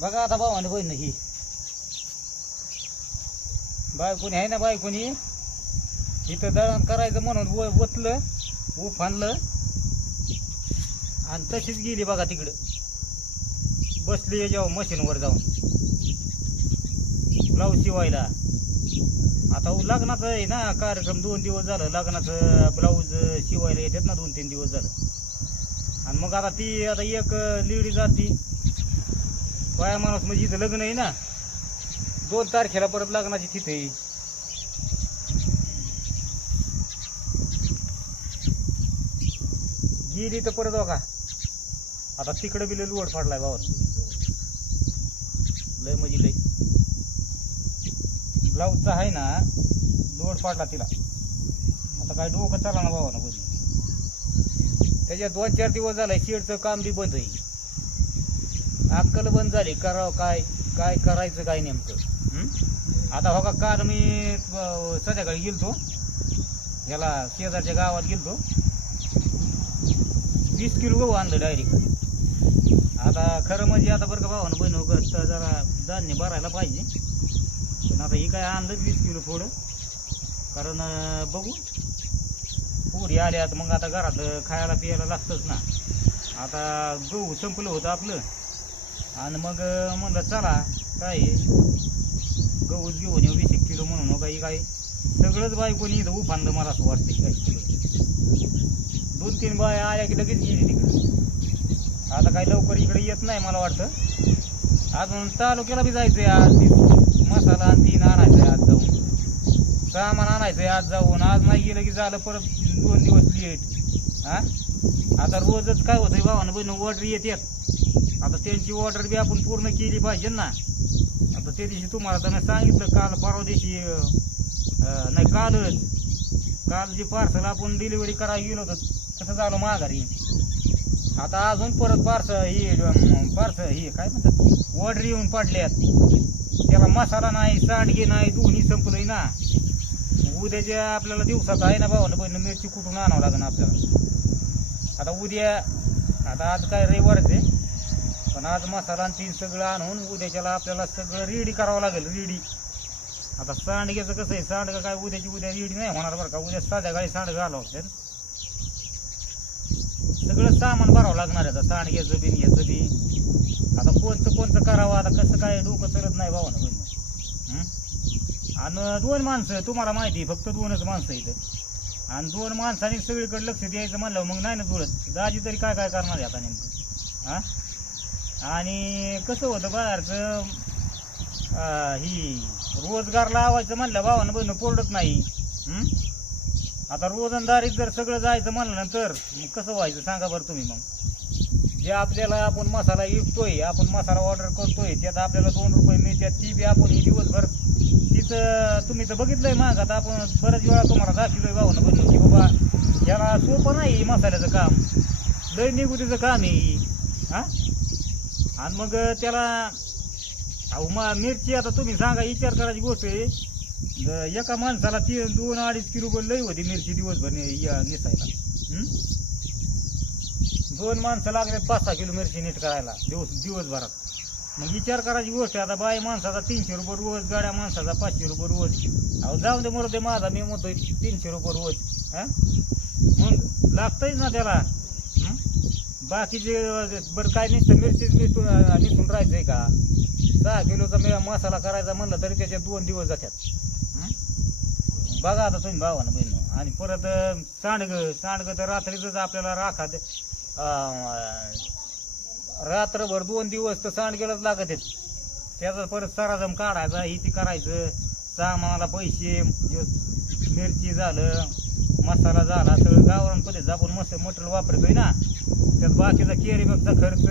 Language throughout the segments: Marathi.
बघा आता भावाने बहीण ही. बायकोनी आहे ना बायकोनी? इथं दळण करायचं म्हणून व वतलं ऊफ आणलं आणि तशीच गेली बघा तिकडं. बसली जेव्हा मशीनवर जाऊन. ब्लाऊज शिवायला. आता उ- लग्नाचं आहे ना कार्यक्रम दोन दिवस झालं. लग्नाचं ब्लाऊज शिवायला येतात ना दोन तीन दिवस झालं. आणि मग आता ती आता एक लेडीज जाती बाया माणूस म्हणजे इथं लग्न आहे ना. दोन तारखेला परत लग्नाची तिथे गेली तर परत बघा. आता तिकडं बी लोड फाडलाय भावा. लय म्हणजे लय. ब्लाऊजचा आहे ना लोड फाडला तिला. आता काय डोकं चाला ना भावा ना त्याच्या दोन चार दिवस झालाय शेडचं काम बी बंद आहे. अक्कल बंद झाली करावं काय काय करायचं काय नेमकं? आता हो का काल मी अं, संध्याकाळी गेलतो. याला शेजारच्या गावात गेलतो. वीस किलो गहू आणलं डायरेक्ट आता खरं म्हणजे आता बरं का भावानं बहीण हो तर जरा धान्य भरायला पाहिजे. पण आता ही काय आणलं वीस किलो थोडं. कारण बघू. पुरी आल्यात मग आता घरात खायला पियायला लागतंच ना. आता गहू संपलं होतं आपलं. आणि मग म्हणलं चला काय गहूच घेऊन येऊ वीस एक किलो म्हणून हो काही काय सगळंच बायकोनी इथं उफांदं मला असं वाटतं काही किलो. दोन तीन बाय आल्या की लगेच गेली तिकडे. आता काही लवकर इकडे येत नाही मला वाटतं. अजून तालुक्याला बी जायचंय आज मसाला आणि तीन आणायचंय आज जाऊन. सामान आणायचंय आज जाऊन. आज नाही गेलं की झालं परत दोन दिवस लेट. हा? आता रोजच काय होतंय भावानं? बहिण ऑर्डर येतात आता त्यांची ऑर्डर बी आपण पूर्ण केली पाहिजे ना. आता त्या दिवशी तुम्हाला तर सांगितलं काल परवा दिवशी नाही कालच. काल जे पार्सल आपण डिलिव्हरी करायला गेलो होतो तसं झालं माघारी. आता अजून परत पार्सल ही पार्सल ही काय म्हणतात ऑर्डर येऊन पडल्यात. त्याला मसाला नाही सांडगे नाही दोन्ही संपलंय ना. उद्याच्या आपल्याला दिवसात आहे ना भावानं बहिण मिरची कुठून आणावं लागेल आपल्याला? आता उद्या आता आज काय रविवारच आहे. पण आज मसाला आणि तीन सगळं आणून उद्याच्याला आपल्याला सगळं रेडी करावं लागेल रेडी आता सांडग्याचं कसं आहे सांडगं काय उद्याची उद्या रेडी नाही होणार बरं का. उद्या संध्याकाळी सांडगं आलं होतं. सगळं सामान भरावं लागणार आहे आता सांडग्याचं बिन घ्यायचं बी. आता कोणचं कोणचं करावं आता कसं काय डोकं चलत नाही भावा ना आणि दोन माणसं तुम्हाला माहिती आहे फक्त दोनच माणसं इथं आणि दोन माणसांनी सगळीकडे लक्ष द्यायचं म्हणलं मग नाही ना जुळत. दाजी तरी काय काय करणार आहे आता नेमकं? हा? आणि कसं होतं बाहेरचं ही रोजगार लावायचं म्हणलं भावानं बहिणं पोरडत नाही. आता रोजंदारीत जर सगळं जायचं म्हणलं ना तर मग कसं व्हायचं सांगा बरं तुम्ही मग. जे आपल्याला आपण मसाला विकतोय आपण मसाला ऑर्डर करतोय त्यात आपल्याला दोन रुपये मिळतात ती बी आपण ही दिवसभर तिथं तुम्ही तर बघितलंय माग आता आपण बऱ्याच वेळा तुम्हाला दाखवलंय भावानं बहिणं की बाबा याला सोपं नाही मसाल्याचं काम. लय निगुतीचं काम आहे हां? आणि मग त्याला अहो मा मिरची आता तुम्ही सांगा विचार करायची गोष्ट आहे. एका माणसाला ती दोन अडीच किलो लई होती मिरची दिवसभर या- निसायला. दोन माणसं लागले पाच सहा किलो मिरची नीट करायला दिवस दिवसभरात. मग विचार करायची गोष्ट आहे आता बाय माणसाचा तीनशे रुपये रोज गाड्या माणसाचा पाचशे रुपये रोज. अहो जाऊ दे मरू दे माझा मी म्हणतोय तीनशे रुपये रोज. हां? मग लागतंयच ना त्याला. हं? बाकीचे बरं काय नुसतं मिरचीच निसून निसून राहायचंय का? सहा किलोचा मी मसाला करायचा म्हणलं तरी त्याच्यात दोन दिवस जातात. बघा आता तुम्ही भावानं बहिण. आणि परत सांडगं सांडगं तर रात्रीच आपल्याला राखा दे- रात्रभर दोन दिवस तर सांडगेलाच लागत आहेत. त्याचा परत सराजम काढायचा ही ती करायचं सामानाला पैसे मिरची झालं. मसाला झाला सगळं गावरान पद्धत आपण मस्त मटेरियल वापरतोय ना. त्यात बाकीचा कॅरी बॅगचा खर्च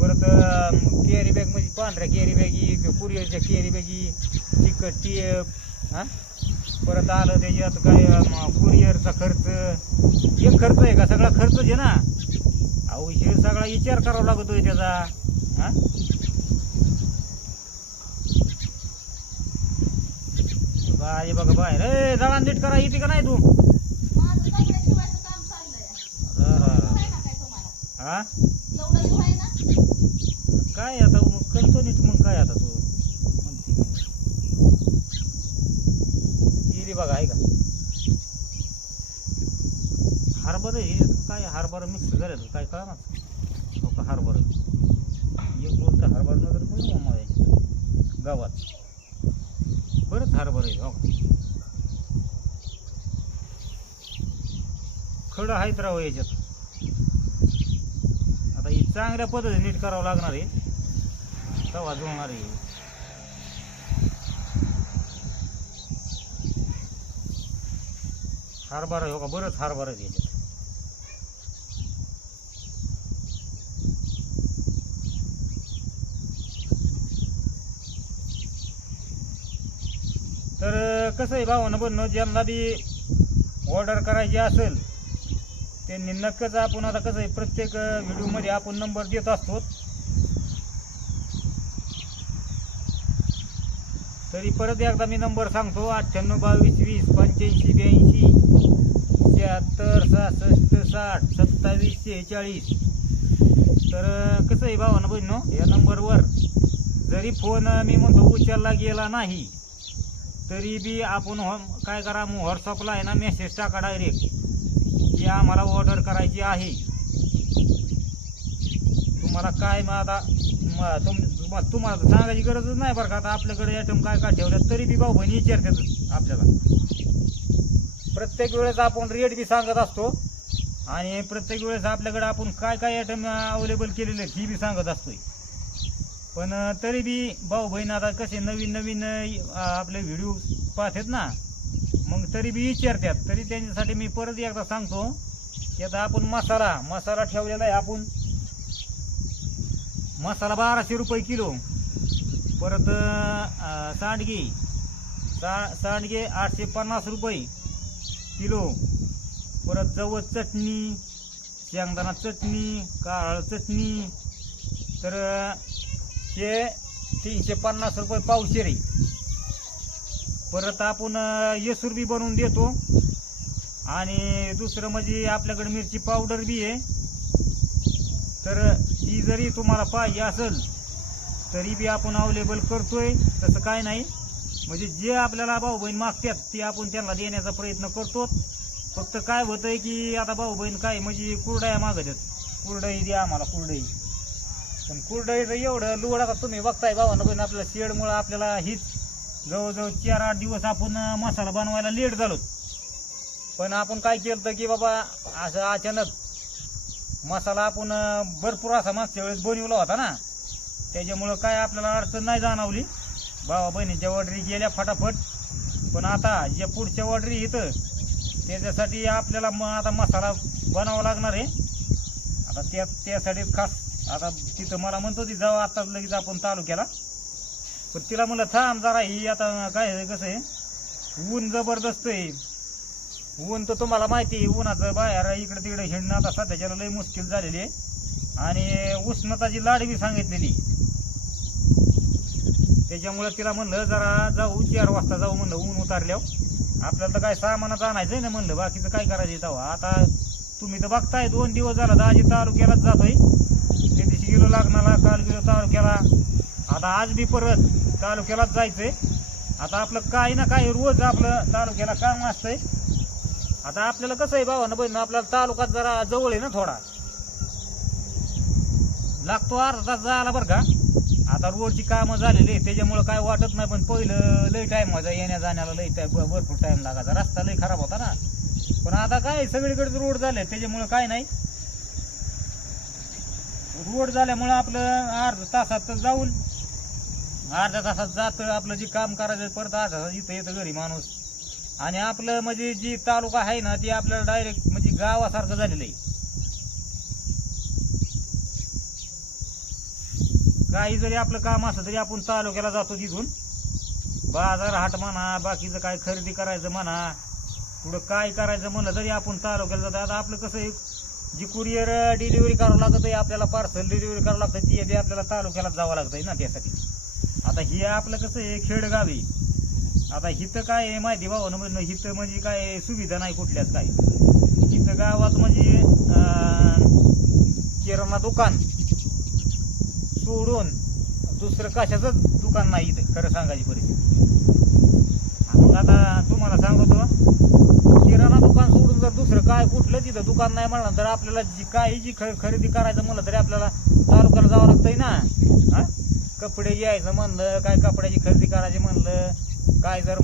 परत अं, कॅरी बॅग म्हणजे पांढऱ्या कॅरी बॅगी कुरिअरच्या कॅरी बॅगी चिकट टेप हा परत आलं त्याच्यात काय कुरिअरचा खर्च. एक खर्च आहे का? सगळा खर्च आहे ना. अहो हे सगळा विचार करावा लागतोय त्याचा. हा? बाय बघा बाय रे जळा नीट करा येते का नाही तू माझं कपडे शिवायचं काम चाललंय अरे, अरे, अरे. आहे ना काय तुम्हाला हा? ना? काय आता मग करतो नीट मग काय आता तू? गेली बघा आहे का? हरभर हे काय हरभर मिक्स झालं काय कळणार हो का हरभर एक गोष्ट हरभर नजर पण मला गावात. बरंच हरभर आहे हो. खडं आहेत राव याच्यात. आता ही चांगल्या पद्धतीने नीट करावं लागणार आहे. तवा जुळणार आहे. हरभरा हो का? बरंच हरभरा आहे तर कसं आहे भावानं बनणं ज्यांना बी ऑर्डर करायची असेल त्यांनी नक्कीच आपण आता कसं आहे प्रत्येक व्हिडिओमध्ये आपण नंबर देत असतो. तरी परत एकदा मी नंबर सांगतो अठ्ठ्याण्णव बावीस वीस पंच्याऐंशी ब्याऐंशी शहात्तर सहासष्ट साठ सत्तावीस शेहेचाळीस. तर कसं आहे भावानं बहिणो या नंबरवर जरी फोन मी म्हणतो उचलला गेला नाही तरी बी आपण हो, काय करा मग व्हॉट्सअपला आहे ना मेसेज टाका डायरेक्ट की आम्हाला ऑर्डर करायची आहे. तुम्हाला काय मग आता तुम- तुम्हाला सांगायची गरजच नाही बरं का. आता आपल्याकडे आयटम काय काय ठेवलं तरी बी भाऊ बहिणी विचारतात आपल्याला. प्रत्येक वेळेस आपण रेट बी सांगत असतो. आणि प्रत्येक वेळेस आपल्याकडे आपण काय काय आयटम अवेलेबल केलेले ही बी सांगत असतोय. पण तरी बी भाऊ बहीण आता कसे नवीन नवीन आपले व्हिडिओ पाहतात ना. मग तरी बी विचारतात तरी त्यांच्यासाठी मी परत एकदा सांगतो की आता आपण मसाला मसाला ठेवलेला आहे आपण. मसाला बाराशे रुपये किलो. परत सांडगे सा सांडगे आठशे पन्नास रुपये किलो. परत जवळ चटणी शेंगदाणा चटणी काळ चटणी. तर हे तीनशे पन्नास रुपये पावशेरी परत आपण येसूर बी बनवून देतो. आणि दुसरं म्हणजे आपल्याकडे मिरची पावडर बी आहे. तर ती जरी तुम्हाला पाहिजे असेल तरी बी आपण अवेलेबल करतोय. तसं काय नाही. म्हणजे जे आपल्याला भाऊ बहीण मागतात ते आपण त्यांना देण्याचा प्रयत्न करतो. फक्त काय होतंय की आता भाऊ बहीण काय म्हणजे कुरडया मागतात. कुरडई द्या आम्हाला कुरडई. पण कुरडईचं एवढं लुवडा का तुम्ही बघताय भावानं बहीण आपल्या शेडमुळं आपल्याला हीच जवळजवळ चार आठ दिवस आपण मसाला बनवायला लेट झालो पण आपण काय केलं तर की बाबा असं अचानक मसाला आपण भरपूर असा मागच्या वेळेस बनवला होता ना. त्याच्यामुळं काय आपल्याला अडचण नाही जाणवली. भावा बहिणीच्या ऑर्डरी गेल्या फटाफट. पण आता जे पुढच्या ऑर्डरी येतं त्याच्यासाठी आपल्याला मग आता मसाला बनावा लागणार आहे. आता त्या त्यासाठी खास आता तिथं मला म्हणतो ती जाऊ आता लगेच आपण तालुक्याला. पण तिला म्हणलं थांब जरा ही आता काय आहे, कसं आहे? ऊन जबरदस्त आहे. ऊन तर तुम्हाला माहिती आहे उन्हाचं बाहेर इकडे तिकडे हिंडणं आता सध्याच्याला लई मुश्किल झालेली आहे. आणि उष्णताची लाड बी सांगितलेली त्याच्यामुळे तिला म्हणलं जरा जाऊ चार वाजता जाऊ म्हणलं ऊन उतारल्यावर. आपल्याला तर काय सामानाचं आणायचं आहे ना म्हणलं बाकीचं काय करायचं तेव्हा? आता तुम्ही तर बघताय दोन दिवस झाला दाजी तालुक्यालाच जातोय. त्या दिवशी गेलो लागणारा काल गेलो तालुक्याला. आता आज बी परत तालुक्यालाच जायचंय. आता आपलं काही ना काही रोज आपलं तालुक्याला काम असतंय. आता आपल्याला कसं आहे भावानं बहिण आपल्याला तालुकात जरा जवळ आहे ना थोडा. लागतो अर्धा तास जायला बरं का. आता रोडची कामं झालेली आहे त्याच्यामुळं काय वाटत नाही पण पहिलं लई टाईम व्हायचा येण्या जाण्याला लई टाईम भरपूर टाईम लागायचा. रस्ता लई खराब होता ना. पण आता काय सगळीकडे रोड झाले त्याच्यामुळं काय नाही. रोड झाल्यामुळं आपलं अर्धा तासात तर जाऊन अर्ध्या तासात जातं आपलं जे काम करायचं परत अर्धा तास इथं येतं घरी माणूस. आणि आपलं म्हणजे जी तालुका आहे ना ती आपल्याला डायरेक्ट म्हणजे गावासारखं झालेलं आहे. काही जरी आपलं काम असलं तरी आपण तालुक्याला जातो तिथून. बाजार हाट म्हणा बाकीचं काय खरेदी करायचं म्हणा पुढं काय करायचं म्हणलं तरी आपण तालुक्याला जातो. आता आपलं कसं आहे जी कुरिअर डिलिव्हरी करावं लागतं आहे आपल्याला पार्सल डिलिव्हरी करावं लागतं ती बी आपल्याला तालुक्याला जावं लागतंय ना त्यासाठी. आता हे आपलं कसं आहे खेडगाव आहे. आता हिथं काय आहे माहिती भावानं म्हणजे हिथं म्हणजे काय सुविधा नाही कुठल्याच काय इथं गावात म्हणजे किराणा दुकान सोडून दुसरं कशाचंच दुकान नाही इथं खरं सांगायची परिस्थिती. मग आता तुम्हाला सांगतो किराणा दुकान सोडून जर दुसरं काय कुठलं तिथं दुकान नाही म्हणलं तर आपल्याला जी काही जी ख- खरेदी करायचं म्हणलं तरी आपल्याला तालुक्याला जावं लागतंय ना. हा? कपडे घ्यायचं म्हणलं काय कपड्याची खरेदी करायची म्हणलं काय जर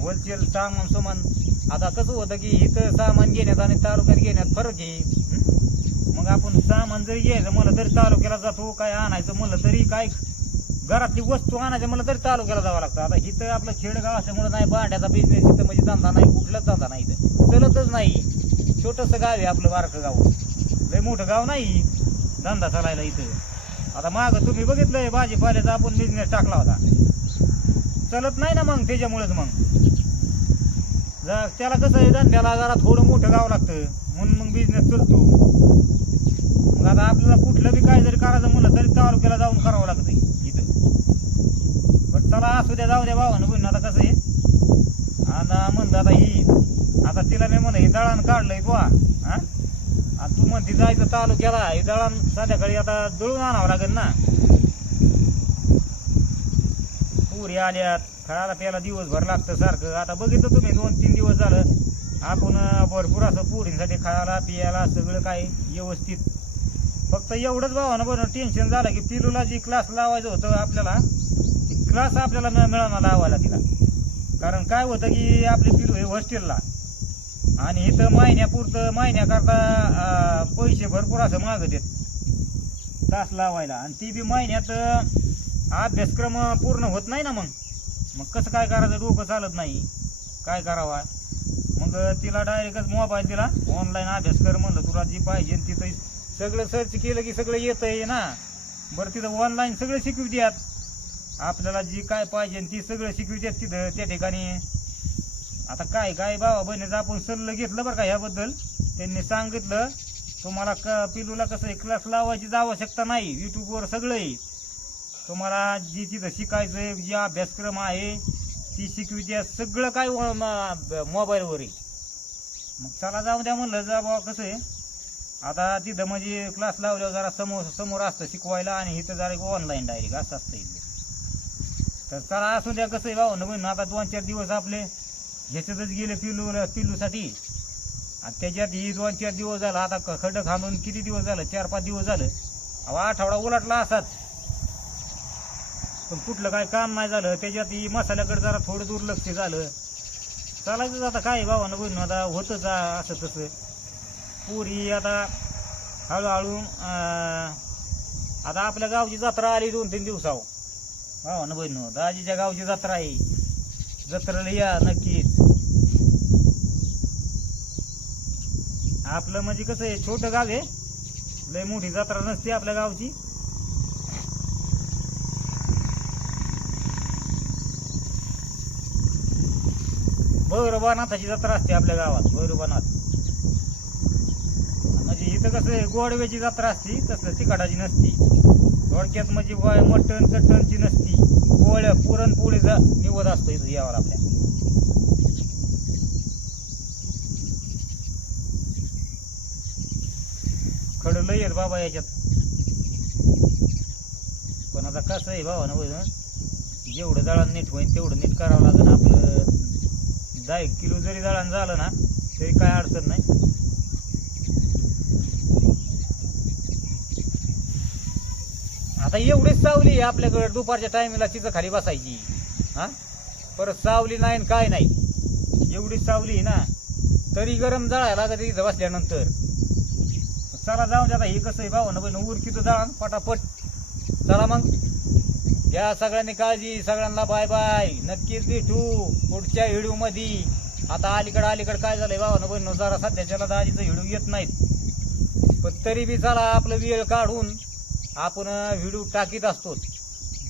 होलसेल सामान सुमान. आता कसं होतं की इथं सामान घेण्यात आणि तालुक्यात घेण्यात फरक आहे. मग आपण सामान जरी घ्यायचं म्हणलं तरी तालुक्याला जातो काय आणायचं म्हणलं तरी काय घरातली वस्तू आणायचं म्हणलं तरी तालुक्याला जावं लागतं. आता इथं आपलं खेडगाव असल्यामुळं नाही भांड्याचा बिझनेस इथं म्हणजे धंदा नाही कुठलाच धंदा नाही इथं. चलतच नाही. छोटंसं गाव आहे आपलं बारकं गाव. लय मोठं गाव नाही धंदा चालायला इथं. आता मागं तुम्ही बघितलंय भाजीपाल्याचा आपण बिझनेस टाकला होता. चलत नाही ना मग त्याच्यामुळेच मग. जर त्याला कसं आहे धंद्याला जरा थोडं मोठं गाव लागतं म्हणून मग बिझनेस चलतो. मग आता आपल्याला कुठलं बी काय जरी करायचं म्हणलं तरी तालुक्याला जाऊन करावं लागतं इथं. बट चला असू द्या जाऊ द्या भावानं बहिण आता कसं आहे? आणि म्हणलं आता ही आता तिला मी म्हणलं हे दळण काढलंय बुवा. म्हणते जायचं तालुक्याला हे दळण संध्याकाळी आता दळून आणावं लागेल ना. पुरी आल्यात. खायला प्यायला दिवसभर लागतं सारखं. आता बघितलं तुम्ही दोन तीन दिवस झालं. आपण भरपूर असं पुरींसाठी खायला पियाला सगळं काय व्यवस्थित. फक्त एवढंच भावानं बरं टेन्शन झालं की पिलूला जी क्लास लावायचं होतं आपल्याला ती क्लास आपल्याला न मिळाला लावायला तिला. कारण काय होतं की आपले पिलू हे हॉस्टेलला आणि इथं महिन्यापुरतं महिन्याकरता पैसे भरपूर असं मागत आहेत. तास लावायला. आणि ती बी महिन्यात अभ्यासक्रम पूर्ण होत नाही ना मग. मग कसं काय करायचं? डोकं चालत नाही. काय करावा? मग तिला डायरेक्टच मोबाईल दिला. ऑनलाईन अभ्यास कर म्हणलं तुला जी पाहिजे तिथं सगळं सर्च केलं की सगळं येतं आहे ना. बरं तिथं ऑनलाईन सगळं शिकवित्यात आपल्याला जी काय पाहिजे ती सगळं शिकवू द्यात तिथं. त्या ठिकाणी आता काय काय भावा बहिणीचं आपण सल्लं घेतलं बरं का ह्याबद्दल? त्यांनी सांगितलं तुम्हाला क पिलूला कसं क्लास लावायची आवश्यकता नाही यूट्यूबवर सगळं आहे. तुम्हाला जी तिथं शिकायचं आहे जी अभ्यासक्रम आहे ती शिकवित्या सगळं काय मोबाईलवर आहे. मग चला जाऊ द्या म्हणलं जा बाबा कसं आहे? आता तिथं म्हणजे क्लास लावल्यावर जरा समोर समोर असतं शिकवायला आणि इथं जरा ऑनलाईन डायरेक्ट असं असतं. तर चला असू द्या कसं आहे भाऊ नवीन आता दोन चार दिवस आपले. ह्याच्यातच गेले पिलू पिलूसाठी आणि त्याच्यात ही दोन चार दिवस झाला. आता ख- खड्डं खांदून किती दिवस झालं? चार पाच दिवस झालं. अहो आठवडा उलटला असाच. पण कुठलं काय काम नाही झालं. त्याच्यात ही मसाल्याकडे जरा थोडं दुर्लक्ष झालं. चालायचंच आता काय भावानं बहिण आता होतंच जा असं तसं. पुरी आता हळूहळू आता आपल्या गावची जत्रा आली दोन तीन दिवसावर. भावानं बहिण दाजीच्या गावची जत्रा आहे. जत्रेला या नक्की. आपलं म्हणजे कसं आहे छोटं गाव आहे. लय मोठी जत्रा नसते आपल्या गावची. भैरवानाथाची जत्रा असते आपल्या गावात भैरवानाथ. म्हणजे इथं कसं आहे गोडव्याची जत्रा असती तसं तिखटाची नसती. थोडक्यात म्हणजे वाय मटण चटणची नसती. पोळ्या पुरणपोळीचा निवड असतो इथं यावर आपल्या. खडं लय आहेत बाबा याच्यात. पण आता कसं आहे भावा ना जेवढं दळण नीट होईल तेवढं नीट करावं लागेल. आपलं दहा एक किलो जरी दळण झालं ना तरी काय अडचण नाही. आता एवढीच सावली आहे आपल्याकडे दुपारच्या टायमिंगला तिचं खाली बसायची. हा? परत सावली नाही काय नाही. एवढीच सावली आहे ना तरी गरम जळायला लागत इथं बसल्यानंतर. चला जाऊन दे आता हे कसं आहे भाऊ ना बहिण उरकीचं जाण पटापट. चला मग. या सगळ्यांनी काळजी सगळ्यांना बाय बाय नक्कीच भेटू पुढच्या हिडूमध्ये आता अलीकडं अलीकडं काय झालंय भावा ना बहिण जरा सध्याच्याला दाजीचं हिडू येत नाहीत. पण तरी बी चला आपलं वेळ काढून आपण व्हिडिओ टाकीत असतो.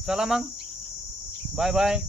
चला मग. Bye bye